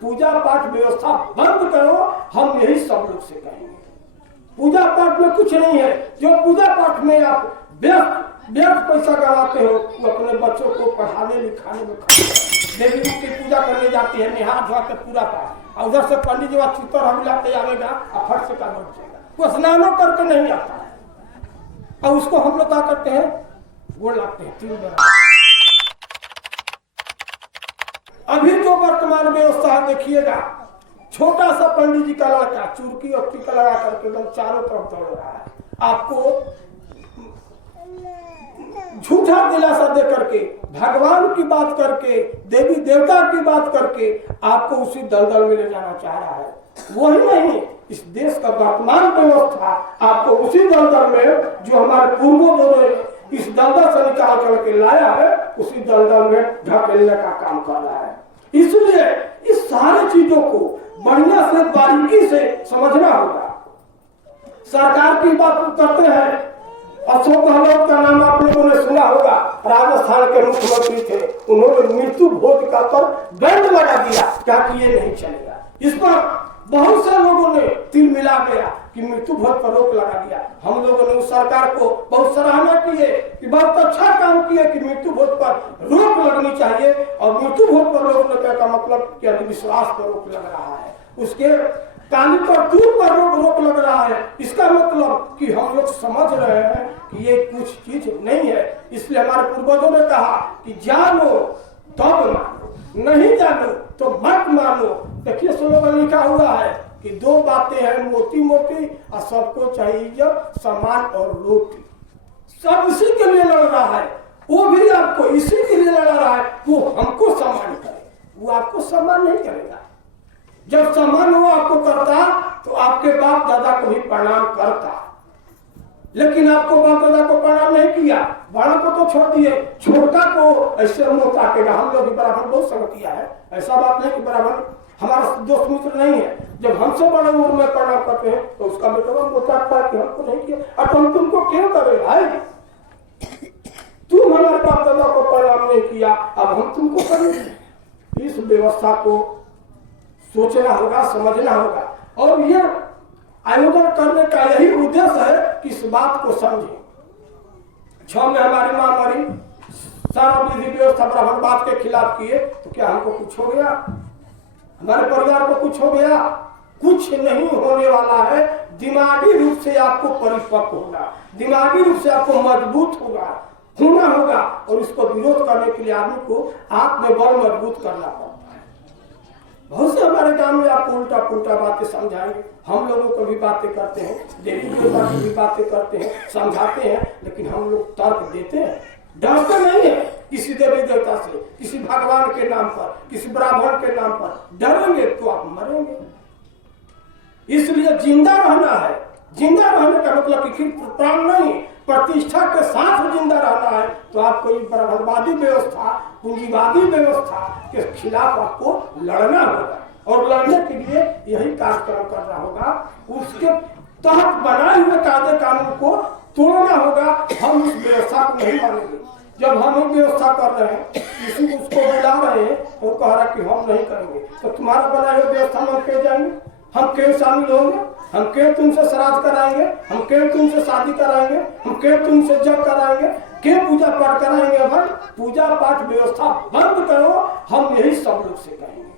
पूजा पाठ व्यवस्था बंद करो। हम यही सब लोग से कहेंगे। पूजा पाठ में कुछ नहीं है। जो पूजा पाठ में आप व्यर्थ पैसा गवाते हो वो अपने बच्चों को पढ़ाने लिखाने में देवी की पूजा करने जाती है, निहार धोआ के पूरा पाठ, और उधर से पंडित जी चित्तर हम लाते आवेगा और फट से काम बढ़ जाएगा। वो स्नानों करके नहीं आता है और उसको हम लोग क्या करते हैं, वो लाते हैं 3 बार। अभी जो वर्तमान व्यवस्था है देखिएगा, छोटा सा पंडित जी का लड़का चुरकी और टीका लगा करके एकदम चारों तरफ दौड़ रहा है। आपको झूठा दिलासा दे करके, भगवान की बात करके, देवी देवता की बात करके आपको उसी दलदल में ले जाना चाह रहा है। वही नहीं, इस देश का वर्तमान व्यवस्था आपको उसी दलदल में, जो हमारे पूर्वजों ने इस दलदल से निकाल करके लाया है, उसी दलदल में ढकेलने का काम कर रहा है। इसलिए इस सारी चीजों को बढ़िया से बारीकी से समझना होगा। सरकार की बात करते हैं, अशोक गहलोत का नाम आप लोगों ने सुना होगा, राजस्थान के मुख्यमंत्री थे। उन्होंने मृत्यु भोज का पर बैंड लगा दिया, क्या कि ये नहीं चलेगा। इस पर बहुत से लोगों ने तिल मिला गया कि मृत्यु भोज पर रोक लगा दिया। हम लोगों ने उस सरकार को बहुत सराहना की है कि बहुत अच्छा काम किया कि मृत्यु भोज पर रोक लगनी चाहिए। और मृत्यु भोज पर रोक लगने का मतलब कि अंधविश्वास पर रोक लग रहा है, उसके काली पर दूर पर रोक लग रहा है। इसका मतलब कि हम लोग समझ रहे हैं कि ये कुछ चीज नहीं है। इसलिए हमारे पूर्वजों ने कहा कि जानो तब मानो, नहीं जानो तो मत मानो। देखिए स्लोगन लिखा हुआ है कि 2 बातें हैं मोटी मोटी, और सबको चाहिए इज्जत, सम्मान और रोटी। सब इसी के लिए लड़ रहा है, वो भी आपको इसी के लिए लड़ रहा है। वो हमको सम्मान करे, वो आपको सम्मान नहीं करेगा। जब सम्मान वो आपको करता तो आपके बाप दादा को भी प्रणाम करता, लेकिन आपको बाप दादा को प्रणाम नहीं किया। बड़ा को तो छोड़ दिए, छोटा को ऐसे मुंह ताकेगा। हम लोग भी बराबर बहुत संग किया है, ऐसा बात नहीं कि बराबर हमारा दोस्त मित्र नहीं है। जब हमसे बड़े उम्र में प्रणाम करते हैं तो उसका बेटा मुंह ताकता कि हमको नहीं किया, और हम तुमको क्यों करे भाई, तुम हमारे बाप दादा को प्रणाम नहीं किया, अब हम तुमको करेंगे। इस व्यवस्था को सोचना होगा, समझना होगा, और ये आयोजन करने का यही उद्देश्य है कि इस बात को समझे। 6 में हमारी मां मरी, सारा विधि व्यवस्था ब्राह्मण बात के खिलाफ किए, तो क्या हमको कुछ हो गया? हमारे परिवार को कुछ हो गया? कुछ नहीं होने वाला है। दिमागी रूप से आपको परिपक्व होगा, दिमागी रूप से आपको मजबूत होना होगा, और इसको विरोध करने के लिए आदमी को आत्मबल मजबूत करना पड़ता है। बहुत से हमारे गांव में आपको उल्टा पुल्टा बातें समझाएंगे। हम लोगों को भी बातें करते हैं, देवी देवता की भी बातें करते हैं, समझाते हैं, लेकिन हम लोग तर्क देते हैं, डरते नहीं है किसी देवी देवता से, किसी भगवान के नाम पर, किसी ब्राह्मण के नाम पर। डरेंगे तो आप मरेंगे। इसलिए जिंदा रहना है। जिंदा रहने का मतलब कि प्राण नहीं, प्रतिष्ठा के साथ जिंदा रहना है। तो आपको ब्राह्मणवादी व्यवस्था, पूंजीवादी व्यवस्था के खिलाफ आपको लड़ना होगा, और लड़ने के लिए यही कार्यक्रम करना होगा। उसके तहत बनाए हुए कायदे कानून को तोड़ना होगा। हम उस व्यवस्था को नहीं मानेंगे। जब हम एक व्यवस्था कर रहे हैं, किसी को उसको बुला रहे हैं, तो कह रहा कि हम नहीं करेंगे, तो तुम्हारा बनाए हुए व्यवस्था में हम क्यों जाएंगे? हम क्यों शामिल होंगे? हम क्यों तुमसे श्राद्ध कराएंगे? हम क्यों तुमसे शादी कराएंगे? हम क्यों तुमसे जप कराएंगे? क्यों पूजा पाठ कराएंगे? भाई पूजा पाठ व्यवस्था बंद करो। हम यही सब लोग से कहेंगे।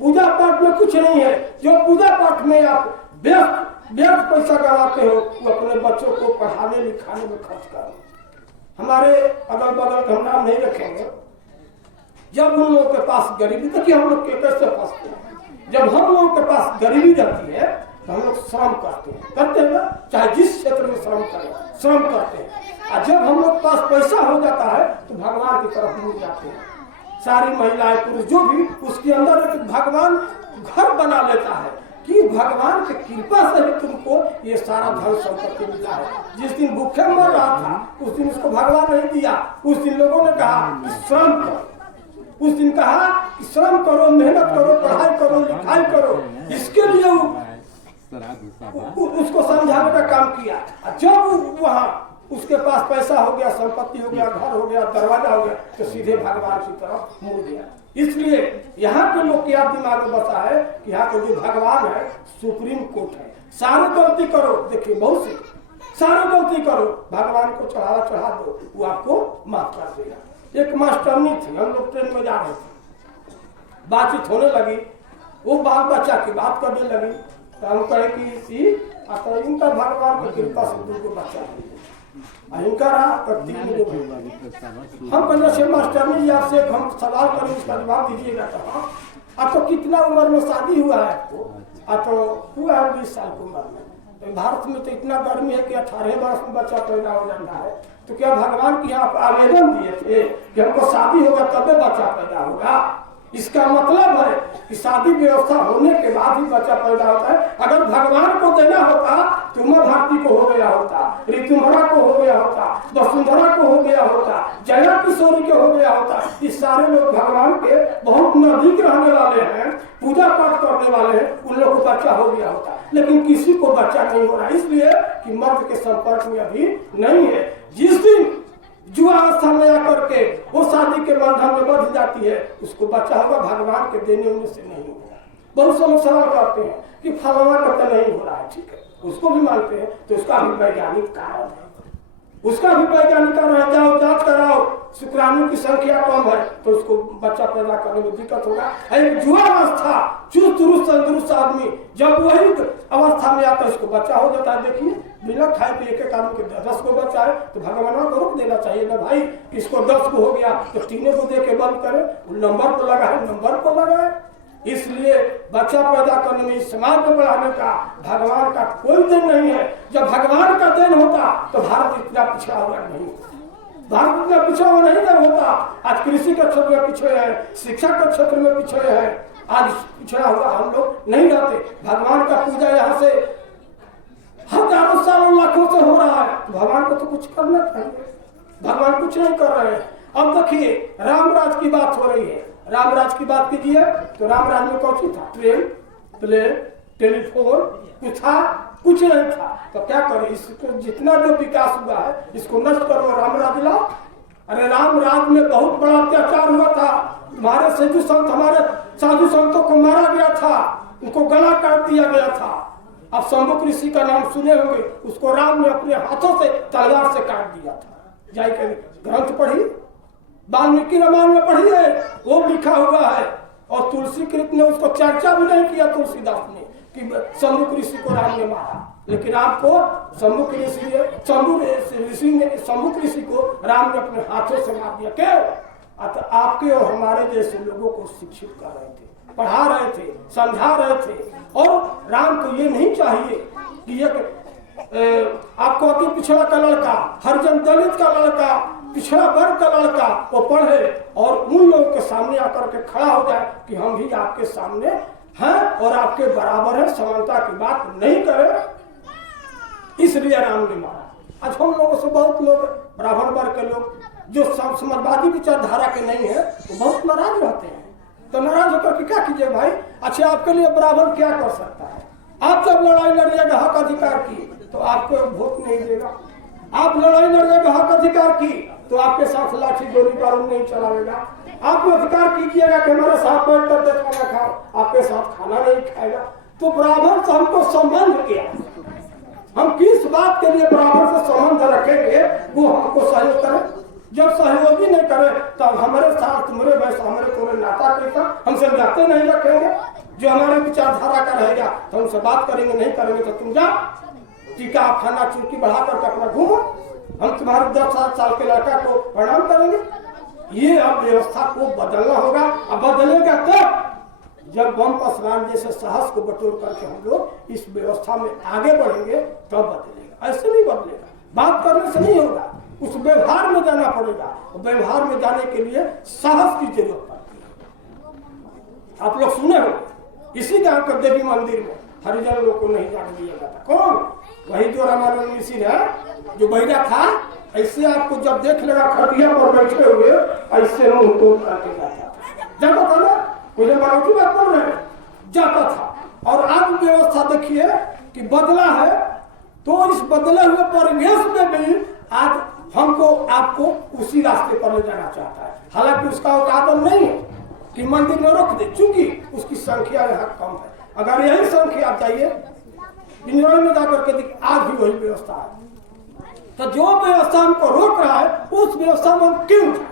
पूजा पाठ में कुछ नहीं है। जो पूजा पाठ में आप व्यर्थ पैसा गवाते हो, वो अपने बच्चों को पढ़ाने लिखाने में खर्च करो। हमारे अगल बगल का हम नाम नहीं रखेंगे, जब उन लोगों के पास गरीबी, देखिए हम लोग कैसे फंसते हैं। जब हम लोगों के पास गरीबी रहती है तो हम लोग श्रम करते हैं ना, चाहे जिस क्षेत्र में श्रम करते हैं। और जब हम लोग पास पैसा हो जाता है तो भगवान की तरफ मुड़ जाते हैं। सारी महिलाएं पुरुष जो भी, उसके अंदर एक भगवान घर बना लेता है कि भगवान की कृपा से ही तुमको ये सारा धन संपत्ति मिला है। जिस दिन भूखे मर रहा था उस दिन उसको भगवान नहीं दिया। उस दिन लोगों ने कहा श्रम करो, उस दिन कहा कि श्रम करो, मेहनत करो, पढ़ाई करो, लिखाई करो। इसके लिए उसको समझाने का काम किया। जब वहाँ उसके पास पैसा हो गया, संपत्ति हो गया, घर हो गया, दरवाजा हो गया, तो सीधे भगवान की तरफ मुड़ गया। इसलिए यहाँ के लोग क्या दिमाग में बसा है कि यहाँ का जो भगवान है सुप्रीम कोर्ट है। सारे गलती करो, देखिए बहुत सी सारे गलती करो, भगवान को चढ़ा दो, वो आपको माफ कर देगा। एक मास्टरनी थी, हम लोग ट्रेन में जा रहे थे, बातचीत होने लगी, वो बाल बच्चा की बात करने लगी, तो हम कहे कि इनका भगवान की कृपा से दूसरे बच्चा इनका रहा। हम कहने से मास्टरनी जी आपसे हम सवाल करें, उसका जवाब दीजिएगा। तो हाँ, अब तो कितना उम्र में शादी हुआ है आपको? अब तो हुआ है 20 साल की उम्र में। तो भारत में तो इतना गर्मी है कि 18 वर्ष में बच्चा पैदा हो जाता है। तो क्या भगवान की यहाँ आवेदन दिए थे कि हमको शादी होगा तबे बच्चा पैदा होगा? इसका मतलब है कि शादी व्यवस्था होने के बाद ही बच्चा पैदा होता है। अगर भगवान को देना होता तो उमा भारती को हो गया होता, ऋतुमरा को हो गया होता, वसुंधरा को हो गया होता, जया किशोरी को हो गया होता। इस सारे लोग भगवान के बहुत नजदीक रहने वाले हैं, पूजा पाठ करने वाले हैं, उन लोग को बच्चा हो गया होता। लेकिन किसी को बच्चा नहीं हो रहा, इसलिए कि मर्द के संपर्क में अभी नहीं है। जिस दिन जुआ अवस्था में आकर के वो शादी के बंधन में बंध जाती है, उसको बच्चा होगा, भगवान के देने उन्हें से नहीं होगा। बहुत से लोग सवाल करते हैं कि फलाना का तो नहीं हो रहा है, ठीक है, उसको भी मानते हैं, तो उसका भी वैज्ञानिक कारण है, उसका भी वैज्ञानिक कारण है। जाओ जांच कराओ, शुक्राणु की संख्या कम है तो उसको बच्चा पैदा करने में दिक्कत होगा। एक जुआ अवस्था, चुस्त दुरुस्त तंदुरुस्त आदमी जब वही अवस्था में आता है उसको बच्चा हो जाता है। देखिए बिना खाए पिए एक आदमी के 10 को बच्चा है तो भगवान को रोक देना चाहिए ना भाई, किसको 10 को हो गया तो 3 को दे के बंद करे, नंबर को लगा है, नंबर को लगाए। इसलिए बच्चा पैदा करने में, समाज को बढ़ाने का भगवान का कोई दिन नहीं है। जब भगवान का दिन होता तो भारत इतना पिछड़ा हुआ नहीं होता, भारत इतना पिछड़ा हुआ नहीं होता। आज कृषि के क्षेत्र में पिछड़े हैं, शिक्षा के क्षेत्र में पिछड़े हैं, आज पिछड़ा हुआ हम लोग नहीं रहते। भगवान का पूजा यहाँ से हजारों सालों लाखों से हो रहा है, भगवान को तो कुछ करना चाहिए, भगवान कुछ नहीं कर रहे हैं। अब देखिए रामराज की बात हो रही है, रामराज की बात कीजिए तो रामराज में कौन सी था? ट्रेन, प्लेन, टेलीफोन, कुछ था? कुछ नहीं था। तो क्या करें, इसको जितना जो विकास हुआ है इसको नष्ट करो, रामराज लाओ। अरे रामराज में बहुत बड़ा अत्याचार हुआ था, हमारे साधु संत, हमारे साधु संतों को मारा गया था, उनको गला काट दिया गया था। अब शंभुक ऋषि का नाम सुने होंगे, उसको राम ने अपने हाथों से तलवार से काट दिया था। जाकर ग्रंथ पढ़ी, वाल्मीकि रामायण में पढ़ी है, वो लिखा हुआ है। और तुलसी कृत ने उसको चर्चा भी नहीं किया तुलसीदास ने कि शंभुक ऋषि को राम ने मारा, लेकिन आपको शंभुक ऋषि को राम ने अपने हाथों से मार दिया। क्यों? आपके और हमारे जैसे लोगों को शिक्षित कर रहे थे, पढ़ा रहे थे, समझा रहे थे। और राम को ये नहीं चाहिए कि आपको अति पिछड़ा का लड़का, हरिजन दलित का लड़का, पिछड़ा वर्ग का लड़का वो पढ़े और उन लोगों के सामने आकर के खड़ा हो जाए कि हम भी आपके सामने हैं और आपके बराबर है, समानता की बात नहीं करे। इसलिए राम ने मारा। आज हम लोगों से बहुत लोग, ब्राह्मण वर्ग के लोग जो समाजवादी विचारधारा के नहीं है, वो बहुत नाराज रहते हैं। तो नाराज होकर के क्या कीजिए भाई? अच्छा, आपके लिए ब्राह्मण क्या कर सकता है? आप जब लड़ाई लड़िएगा हक अधिकार की तो आपको वोट नहीं देगा। आप लड़ाई लड़िएगा हक अधिकार की तो आपके साथ लाठी गोली बारूद नहीं चलाएगा। आप अधिकार कीजिएगा कि हमारे साथ बैठ कर खाना खाओ, आपके साथ खाना नहीं खाएगा। तो ब्राह्मण से हमको संबंध क्या? हम किस बात के लिए ब्राह्मण से संबंध रखेंगे? वो हमको सहयोग करे। जब सहयोगी नहीं करे तब हमारे साथ तुम्हारे वैसा हमारे तुम्हारे नाता कैसा? हमसे नाते नहीं रखेंगे। जो हमारे विचारधारा का रहेगा तो हमसे बात करेंगे, नहीं करेंगे तो तुम जाओ टीका खाना चुटकी बढ़ा करके अपना घूमो, हम तुम्हारे 10 साल के लड़का को प्रणाम करेंगे। ये अब व्यवस्था को बदलना होगा। अब बदलेगा तब जब बम पसरान जैसे साहस को बटोर करके हम लोग इस व्यवस्था में आगे बढ़ेंगे, तब बदलेगा। ऐसे नहीं बदलेगा, बात करने से नहीं होगा, उस व्यवहार में जाना पड़ेगा। व्यवहार में जाने के लिए साहस की जरूरत पड़ती है। आप लोग सुने हो इसी गांव के देवी मंदिर में हरिजन लोग को नहीं जाने दिया जाता। कौन? वही जो रामानंद मिश्र है, जो बहिरा था। ऐसे आपको जब देख लेगा खटिया पर बैठे हुए, ऐसे मुंह तोड़ करके जाता था ना। कोई बात बोल रहे जाता था। और आज व्यवस्था देखिए कि बदला है। तो इस बदले हुए परिवेश में भी आज हमको आपको उसी रास्ते पर ले जाना चाहता है। हालांकि उसका औकात नहीं है, कि मंदिर में रोक दे, चूंकि उसकी संख्या यहाँ कम है। अगर यही संख्या चाहिए इंजॉय में जाकर के आज भी वही व्यवस्था है। तो जो व्यवस्था हमको रोक रहा है उस व्यवस्था में हम क्यों उठाए?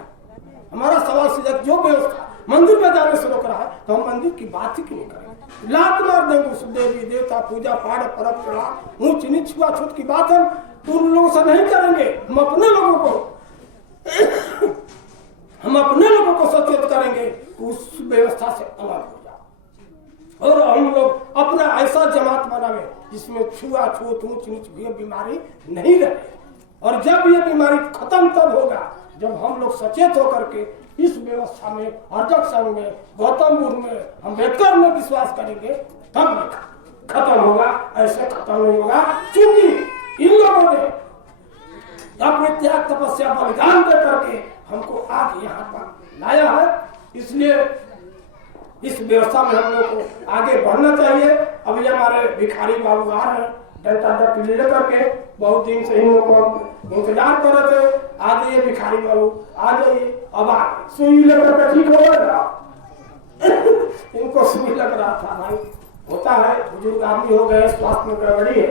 हमारा सवाल सीधा, जो व्यवस्था मंदिर में जाने से रोक रहा है तो हम मंदिर की बात ही क्यों नहीं करेंगे? लात मार देंगे उस देवी देवता पूजा पाठ परब चढ़ा ऊंच नीच छुआछूत की बात हम उन लोगों से नहीं करेंगे। हम अपने लोगों को सचेत करेंगे, उस व्यवस्था से अलग हो जाओ और हम लोग अपना ऐसा जमात बनावे जिसमें छुआछूत ऊंच नीच भी बीमारी नहीं रहे। और जब ये बीमारी खत्म तब होगा जब हम लोग सचेत होकर के इस व्यवस्था में, अर्जक संघ में, गौतम बुद्ध में, अम्बेडकर में विश्वास करेंगे, तब खत्म होगा। ऐसे खत्म नहीं होगा क्योंकि इन लोगों ने अपने त्याग तपस्या बलिदान दे करके हमको आज यहाँ पर लाया है। इसलिए इस व्यवस्था में हम लोग को आगे बढ़ना चाहिए। अभी हमारे भिखारी बाबू आ रहे हैं डंडा लेकर के, बहुत दिन से इन लोगों को इंतजार कर रहे थे। आ जाइए भिखारी बाबू, आ जाइए। अब सुई लेकर के ठीक हो गया। इनको सुई लग रहा था भाई, होता है, बुजुर्ग आदमी हो गए, स्वास्थ्य में गड़बड़ी है,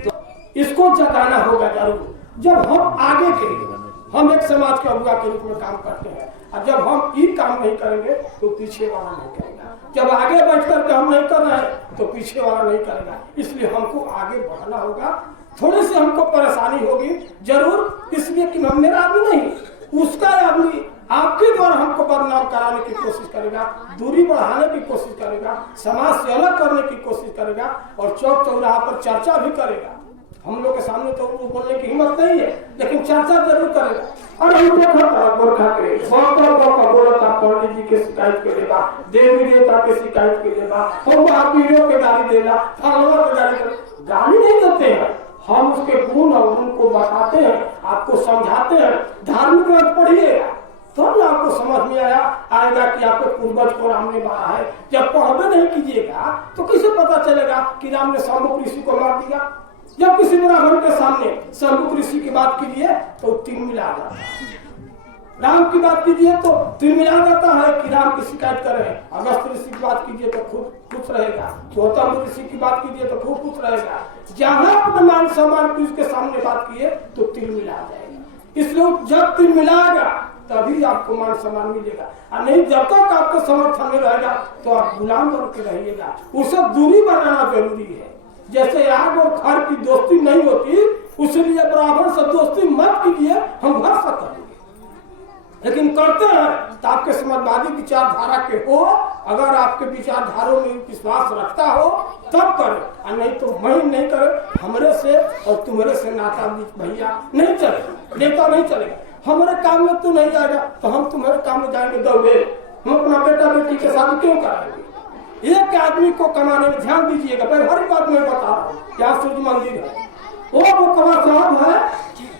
तो इसको जगाना होगा जरूर। जब हम आगे के हम एक समाज के अगुआ के रूप में काम करते हैं और जब हम ये काम नहीं करेंगे तो पीछे वाला नहीं करेगा। जब आगे बैठ करके हम नहीं कर रहे हैं तो पीछे वाला नहीं करेगा। इसलिए हमको आगे बढ़ना होगा। थोड़ी सी हमको परेशानी होगी जरूर, इसलिए कि हम मेरा आदमी नहीं, उसका आदमी आपके द्वारा हमको बदनाम कराने की कोशिश करेगा, दूरी बढ़ाने की कोशिश करेगा, समाज से अलग करने की कोशिश करेगा और चौक चौराहा पर चर्चा भी करेगा। हम लोग के सामने तो उनको बोलने की हिम्मत नहीं है, लेकिन चर्चा जरूर करेगा। और हम गोरखा के बोलता पंडित जी के शिकायत के देगा, देवी देवता के शिकायत के देगा, हम पीड़ों के गाली देगा, फलवा के गाली नहीं देते हैं। हम उसके गुण और उनको बताते हैं, आपको समझाते हैं। धार्मिक ग्रंथ पढ़िएगा तो ना आपको समझ में आएगा कि आपके पूर्वज को राम ने मारा है। जब पढ़वे नहीं कीजिएगा तो किसे पता चलेगा कि राम ने शंभु ऋषि को मार दिया? जब किसी ब्राह्मण के सामने शंभु ऋषि की बात कीजिए तो तीन मिला जाता है, राम की बात कीजिए तो तीन मिला जाता है कि राम की शिकायत करें। अगस्त ऋषि की बात कीजिए तो खूब खुश रहेगा, गौतम ऋषि की बात कीजिए तो खूब खुश रहेगा। जहां अपने मान सम्मान की उसके सामने बात किए तो तीन मिला जाएगा। इसलिए जब तीन मिलाएगा तभी आपको मान सम्मान मिलेगा, और नहीं जब तक आपके समर्थन में रहेगा तो आप गुलाम बन के रहिएगा। उससे दूरी बनाना जरूरी है। जैसे आग और खार की दोस्ती नहीं होती, उसलिए ब्राह्मण से दोस्ती मत कीजिए, हम भर सकते हैं। लेकिन करते हैं तो आपके समाजवादी विचारधारा के हो, अगर आपके विचारधारों में विश्वास रखता हो तब करे, और नहीं तो मैं नहीं करे। हमरे से और तुम्हारे से नाता भैया नहीं चलेगा, नेता नहीं चलेगा। हमारे काम में तू नहीं जाएगा तो हम तुम्हारे काम में जाएंगे दौड़े। हम अपना बेटा बेटी के साथ क्यों कराएंगे? एक आदमी को कमाने में ध्यान दीजिएगा। मैं हर बात में बता रहा हूँ, यहाँ सूर्य मंदिर है, वो कवर साहब है,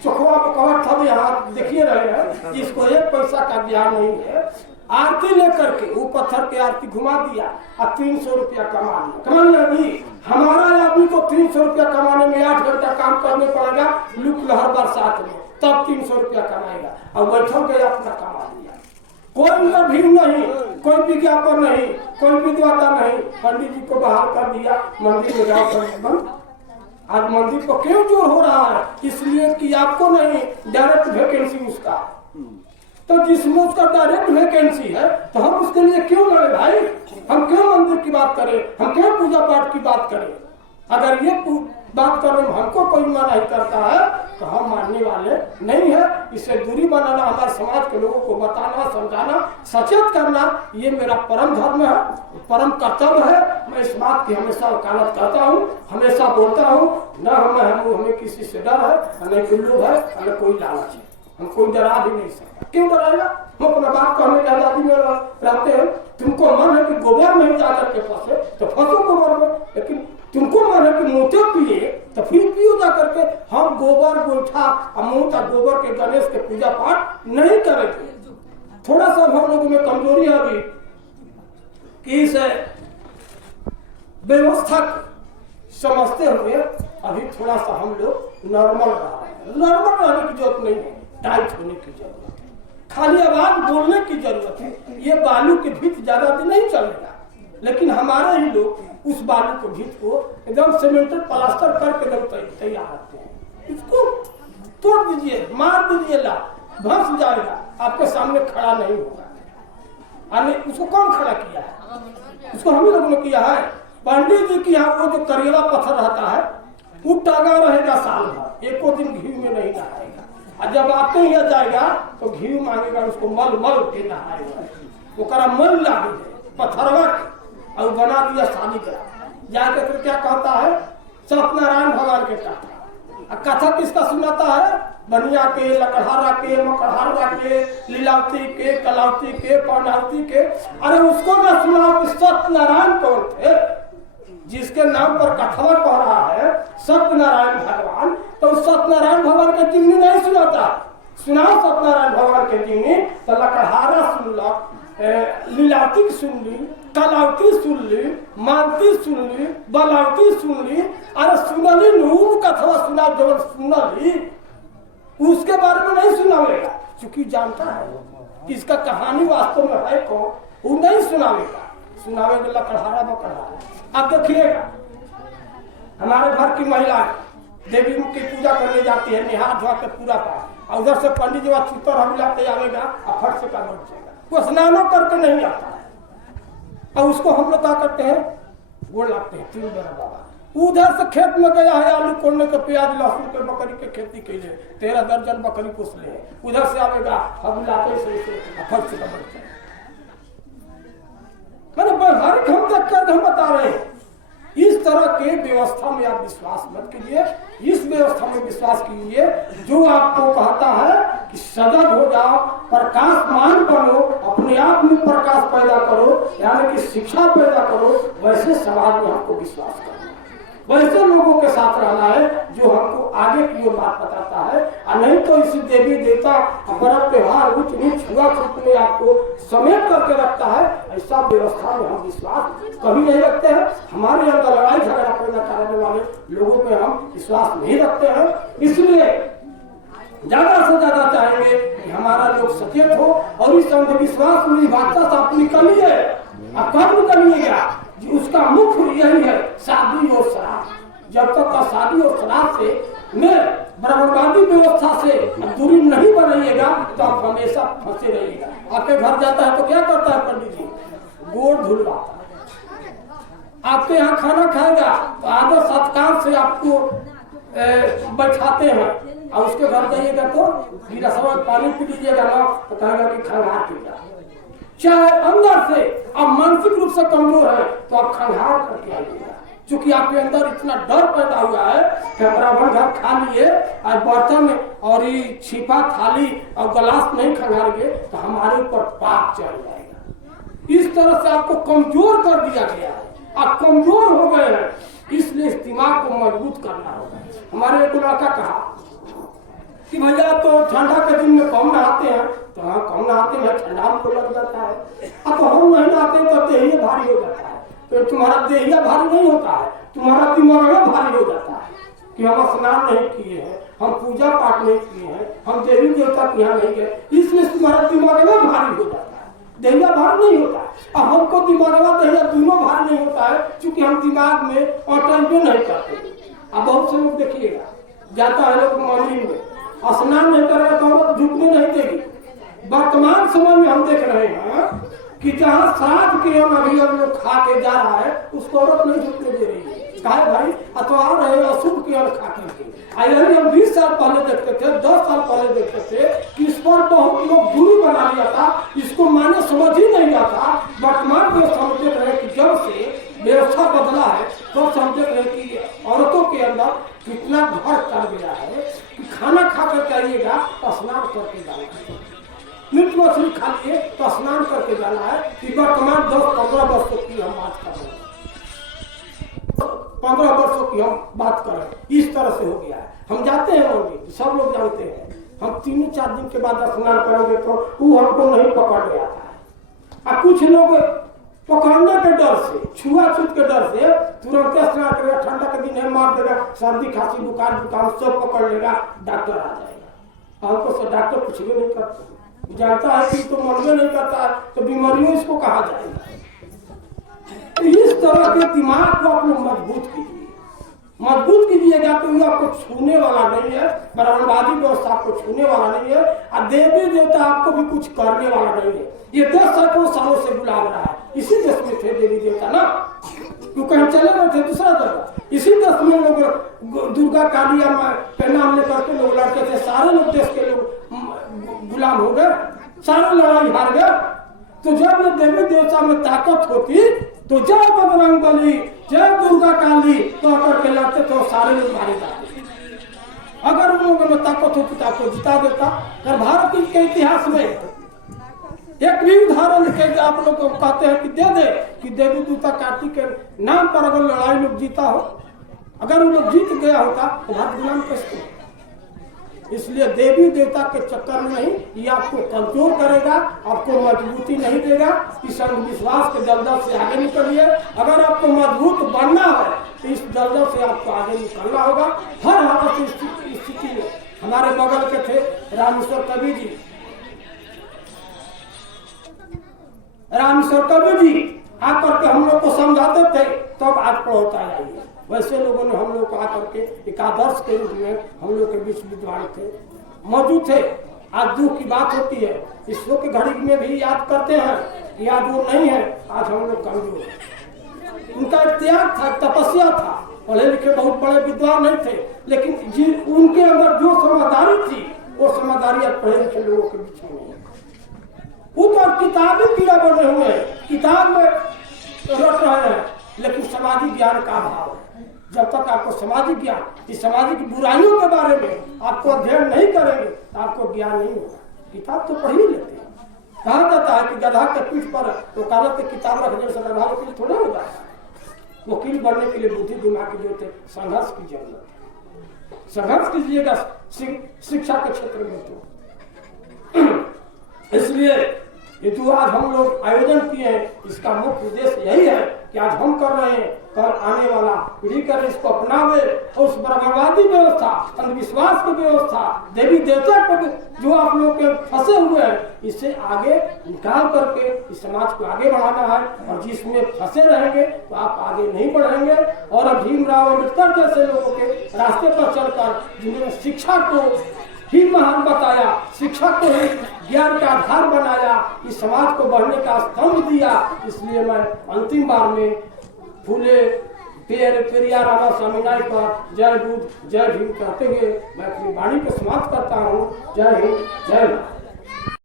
चौखवा कवर था, यहाँ देखिए रहे हैं, जिसको एक पैसा का ज्ञान नहीं है, आरती लेकर के वो पत्थर के आरती घुमा दिया और 300 रुपया कमा लिया। हमारा आदमी को 300 रुपया कमाने में 8 घंटा काम करने पड़ेगा, लुक लहर बरसात में, तब 300 रुपया कमाएगा और बैठल के अपना कमा दिया। कोई भीड़ नहीं, कोई विज्ञापन नहीं, कोई विद्वता नहीं, पंडित जी को बाहर कर दिया, मंदिर में जाओ बंद। आज मंदिर को क्यों जोर हो रहा है? इसलिए कि आपको नहीं, डायरेक्ट वैकेंसी उसका, तो जिसमें उसका डायरेक्ट वैकेंसी है तो हम उसके लिए क्यों लड़े भाई? हम क्यों मंदिर की बात करें? हम क्यों पूजा पाठ की बात करें? अगर ये बात करने में हमको कोई मना नहीं करता है तो हम मानने वाले नहीं है। इससे दूरी बनाना, हमारे समाज के लोगों को बताना, समझाना, सचेत करना, ये मेरा परम धर्म है, परम कर्तव्य है। मैं इस बात की हमेशा वकालत करता हूँ, हमेशा बोलता हूँ। न हमें किसी से डर है, न कोई लोभ है, न कोई लालच है। हम कोई डरा भी नहीं सकता। क्यों डराएगा? हम अपना बात कहने की आजादी में रहते हैं। तुमको मन है कि गोबर में ही जाकर के फंसे तो फंसो गोबर में, लेकिन तुमको मन है कि मोटे पिए तो फिर पियो जा करके। हम गोबर गोईठा अमूत और गोबर के गणेश के पूजा पाठ नहीं करेंगे। थोड़ा सा हम लोगों में कमजोरी है अभी कि इस व्यवस्था समझते हुए अभी थोड़ा सा हम लोग नॉर्मल रह रहे हैं। नॉर्मल रहने की जरूरत नहीं है, टाइट होने की जरूरत है। खाली आवाज बोलने की जरूरत है। ये बालू के भीत ज्यादा दिन नहीं चलेगा, लेकिन हमारे ही लोग उस बालू के भीत को एकदम सीमेंटेड प्लास्टर करके एकदम तैयार रखते हैं। इसको तोड़ दीजिए, मार दीजिए, ला भंस जाएगा, आपके सामने खड़ा नहीं होगा। उसको कौन खड़ा किया है? उसको हम ही लोगों ने किया है। पंडित जी की यहाँ वो जो करियला पत्थर रहता है वो टांगा रहेगा साल भर, एको दिन घी में नहीं नहाएगा। और जब आपके यहाँ जाएगा तो घी मांगेगा, उसको मल मल के नहाएगा, वो करा मल लागे पत्थरवा और बना दिया शादी करा। जाकर फिर क्या कहता है? सत्यनारायण भगवान के कथा। कथा किसका सुनाता है? बनिया के, लकड़हारा के, मकड़हारा के, लीलावती के, कलावती के, पांडावती के। अरे उसको ना सुनाओ कि सत्यनारायण कौन थे, जिसके नाम पर कथा कह रहा है सत्यनारायण भगवान, तो सत्यनारायण भगवान के जीवनी नहीं सुनाता। सुनाओ सत्यनारायण भगवान के जीवनी, तो लकड़हारा सुन लो, लीलावती सुन ली, कलावती सुन ली, मानती सुन ली, बलावती सुन ली। अरे सुनली नून कथा सुना, जब सुनली उसके बारे में नहीं सुनावेगा, क्योंकि जानता है कि इसका कहानी वास्तव में है कौन, वो नहीं सुनावेगा। सुनावेगा लकड़हारा बकड़हारा। अब देखिएगा, हमारे घर की महिलाएं देवी की पूजा करने जाती है, निहार धोआ के पूरा पाठ, और उधर से पंडित जी छूतर हम लाते आवेगा और फट से काम बच जाएगा। वो स्नानों करके नहीं आता है, और उसको हम लोग क्या करते हैं? गोड़ लगते हैं, 3 बेरा बाबा। उधर से खेत में गया है, आलू कोड़ने के, प्याज लहसुन के, बकरी के खेती के लिए 13 दर्जन बकरी पोस ले। उधर से आवेगा, हम लाते से फट से काम बच जाएगा। मैंने व्यवहारिक हम तक कर हम बता रहे हैं। इस तरह के व्यवस्था में आप विश्वास मत कीजिए, इस व्यवस्था में विश्वास कीजिए जो आपको कहता है कि सजग हो जाओ, प्रकाशमान बनो, अपने आप में प्रकाश पैदा करो, यानी कि शिक्षा पैदा करो। वैसे समाज में हमको विश्वास करना, वैसे लोगों के साथ रहना है जो हमको आगे की ओर बात बताता है, और नहीं तो इसी देवी देवता बड़ा त्योहार उच्च नीच छुआछूत में आपको समेट करके रखता है। ऐसा व्यवस्था में हम विश्वास कभी नहीं रखते हैं। हमारे अंदर लड़ाई झगड़ा पैदा करने वाले लोगों में हम विश्वास नहीं रखते हैं। इसलिए ज्यादा से ज्यादा चाहेंगे कि हमारा लोग सचेत हो, और इस अंधविश्वास में भाषा से आप निकलिए। आप कब निकलिएगा? उसका मुख्य यही है, शादी और शराब। जब तक का शादी और शराब से में ब्रह्मवादी व्यवस्था से दूरी नहीं बनाइएगा तो आप हमेशा फंसे रहिएगा। आपके घर जाता है तो क्या करता है पंडित जी? गोड़ धुलवाता है। आपके यहाँ खाना खाएगा तो आदर सत्कार से आपको बैठाते हैं, और उसके घर जाइएगा तो गिलास में पानी पी लीजिएगा ना तो कहेगा कि खाना पीजिए। चाहे अंदर से आप मानसिक रूप से कमजोर है तो आप खंगार करके आइएगा, क्योंकि आपके अंदर इतना डर पैदा हुआ है कि ब्राह्मण घर खा लिए और बर्तन और ये छिपा थाली और गिलास नहीं खंगारेंगे तो हमारे ऊपर पाप चढ़ जाएगा। इस तरह से आपको कमजोर कर दिया गया है, आप कमजोर हो गए हैं। इसलिए इस दिमाग को मजबूत करना होगा। हमारे एक लड़का कहा कि भैया तो ठंडा के दिन में कम नहाते हैं, तो हाँ कम नहाते हैं, ठंडा को लग जाता है। अब तो हम नहीं नहाते तो देहिया भारी हो जाता है। तो तुम्हारा देहिया भारी नहीं होता है, तुम्हारा दिमाग भारी हो जाता है कि हम स्नान नहीं किए हैं, हम पूजा पाठ नहीं किए हैं, हम देवी देवता के यहाँ नहीं गए, इसलिए तुम्हारा दिमाग भारी हो जाता है। देहिया भारी नहीं होता है, अब हमको दिमाग देहिया दोनों भारी नहीं होता है, क्योंकि हम दिमाग में अटैच नहीं करते। अब बहुत से लोग देखिएगा, जाता है लोग मंदिर में, स्नान नहीं करेगा तो औरत झुकने नहीं देगी। वर्तमान समय में हम देख रहे हैं कि जहाँ श्राद्ध के अभी लोग खा के जा रहा है उसको औरत नहीं झुकने दे रही है। कहा भाई अथवा रहे अशुभ के खा करके। हम 20 साल पहले देखते थे, 10 साल पहले देखते थे कि इस पर बहुत लोग दूरी बना लिया था, इसको माने समझ ही नहीं आता। वर्तमान में हम देख रहे कि जब से व्यवस्था बदला है तो हम देख रहे कि औरतों के अंदर कितना घर कर गया है कि खाना खा कर आइएगा तो स्नान करके जाना है, मीट मछली खा लिए तो स्नान करके जाना है। कि वर्तमान 10-15 वर्षों की हम बात कर रहे हैं, 15 वर्षों की हम बात कर रहे हैं, इस तरह से हो गया है। हम जाते हैं मंदिर, सब लोग जानते हैं, हम 3-4 दिन के बाद स्नान करेंगे तो वो हमको नहीं पकड़ ले आता है। और कुछ लोग पकड़ने के डर से, छुआछूत के डर से तुरंत स्नान करेगा, ठंडा के दिन है मार देगा, सर्दी खांसी बुखार जुकाम सब पकड़ लेगा, डॉक्टर आ जाएगा। हमको से डॉक्टर कुछ भी नहीं करते, जानता है कि तो मनवे नहीं करता है तो बीमारियों इसको कहा जाएगा। तो इस तरह के दिमाग को आप लोग मजबूत कीजिएगा तो ये आपको छूने वाला नहीं है, ब्राह्मणवादी व्यवस्था आपको छूने वाला नहीं है, और देवी देवता आपको भी कुछ करने वाला नहीं है। ये देश सैकड़ों सालों से गुलाम रहा है, इसी देश में थे देवी देवता ना, क्यों कहीं चले गए थे दूसरा जगह। इसी देश में लोग दुर्गा कालिया के नाम लेकर के लोग लड़ते थे, सारे लोग देश के लोग गुलाम हो गए, सारे लड़ाई हार गए। तो जब ये देवी देवता में ताकत होती तो जय बजरंग बली जय दुर्गा काली तो अगर के लड़ते तो सारे लोग मारे जाते। अगर उन लोगों में ताकत होती तो आपको जिता देता। अगर भारत के इतिहास में एक भी उदाहरण के आप लोग को कहते हैं कि दे दे कि देवी देवता काटी के नाम पर अगर लड़ाई लोग जीता हो, अगर वो लोग जीत गया होता तो भारत गुलाम कैसे। इसलिए देवी देवता के चक्कर में नहीं, ये आपको कमजोर करेगा, आपको मजबूती नहीं देगा। इस अंधविश्वास के दलदल से आगे निकलिए। अगर आपको मजबूत बनना है तो इस दलदल से आपको आगे निकलना होगा हर हालत स्थिति में। हमारे बगल के थे रामेश्वर कवि जी, आकर के हम लोग को समझाते थे तब आज पढ़ता है। वैसे लोगों ने हम लोग को आकर के एक आदर्श के रूप में हम लोग के बीच विद्वान थे, मौजूद थे। आज दुख की बात होती है, ईश्वर की घड़ी में भी याद करते हैं कि आज वो नहीं है, आज हम लोग कमजोर हैं। उनका एक त्याग था, तपस्या था, पढ़े लिखे बहुत बड़े विद्वान नहीं थे, लेकिन उनके अंदर जो समझदारी थी वो समझदारी आज पढ़े लिखे लोगों के बीच में नहीं है। वो तो किताबें कीड़ा बने हुए हैं, किताब में रट रहे हैं, लेकिन सामाजिक ज्ञान का अभाव है। जब तक आपको सामाजिक ज्ञान, इस सामाजिक बुराइयों के बारे में आपको अध्ययन नहीं करेंगे तो आपको ज्ञान नहीं होगा। किताब तो पढ़ ही लेते हैं। कहा जाता है कि गधा के पीठ पर वकालत की किताब रखने से गधा वकील थोड़ा होगा। वकील बनने के लिए बुद्धि दिमाग की जरूरत है, संघर्ष की जरूरत है। संघर्ष कीजिएगा शिक्षा के क्षेत्र में। तो इसलिए ये जो आज हम लोग आयोजन किए हैं, इसका मुख्य उद्देश्य यही है कि आज हम कर रहे हैं, कल आने वाला पीढ़ी कर इसको अपनावे और उस ब्रह्मवादी व्यवस्था, अंधविश्वास की व्यवस्था, देवी देवता पर जो आप लोग के फंसे हुए हैं, इसे आगे निकाल करके इस समाज को आगे बढ़ाना है। और जिसमें फंसे रहेंगे तो आप आगे नहीं बढ़ेंगे। और भीमराव अम्बेडकर जैसे लोगों के रास्ते पर चलकर जिन्होंने शिक्षा को ही महान बताया, शिक्षा को ही ज्ञान का आधार बनाया, इस समाज को बढ़ने का स्तंभ दिया। इसलिए मैं अंतिम बार में फूले पेरियार रामा स्वामीनाथन पर जय बुद्ध जय भीम कहते हुए मैं अपनी वाणी को समाप्त करता हूँ। जय हिंद, जय भारत।